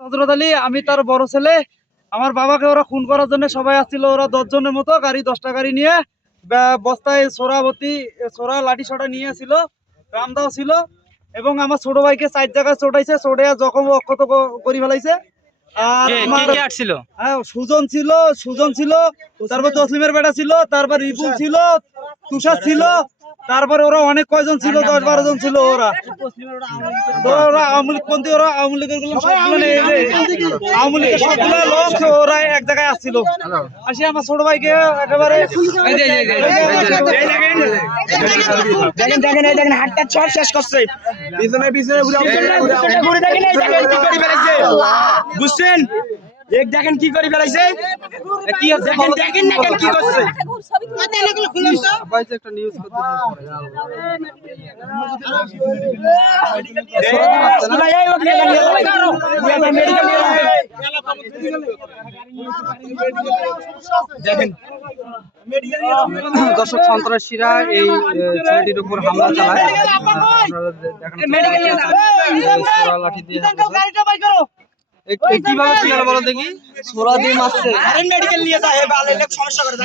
হজরত আলী আমি তার বড় ছেলে। আমার বাবাকে ওরা খুন করার জন্য সবাই আসছিল ওরা দশ জনের মতো গাড়ি দশটা গাড়ি নিয়ে বস্তায় সোরাবতী সোরা লাঠি ছটা নিয়ে আসছিল রামদাও ছিল। এবং আমার ছোট ভাইকে চার জায়গায় চোটাইছে চোটে জখম অক্ষত করে ফেলাইছে। আর আমার হ্যাঁ সুজন ছিল সুজন ছিল তারপর তসলিমের বেটা ছিল তারপর রিপুল ছিল তুষার ছিল তারপরে ওরা অনেক কয়জন ছিল দশ বারো জন ছিল ওরা ওরা আওয়ামী লীগ পন্থী ওরা আওয়ামী লীগের আওয়ামী লীগের সবগুলো লোক ওরা এক জায়গায় আসছিল আসি আমার ছোট ভাইকে একেবারে দেখেন দেখেন এই দেখেন শেষ করছে পিছনে পিছনে ঘুরে দেখেন বুঝছেন এক দেখেন কি করে বেড়াইছে কি দেখেন দেখেন কি করছে এই ওকে দর্শক সন্ত্রাসীরা এই ছেলেটির উপর হামলা চালায়। সোরা লাঠি দিয়ে কীভাবে কি হলো বলো দেখি? মেডিকেল নিয়ে যায় সমস্যা করে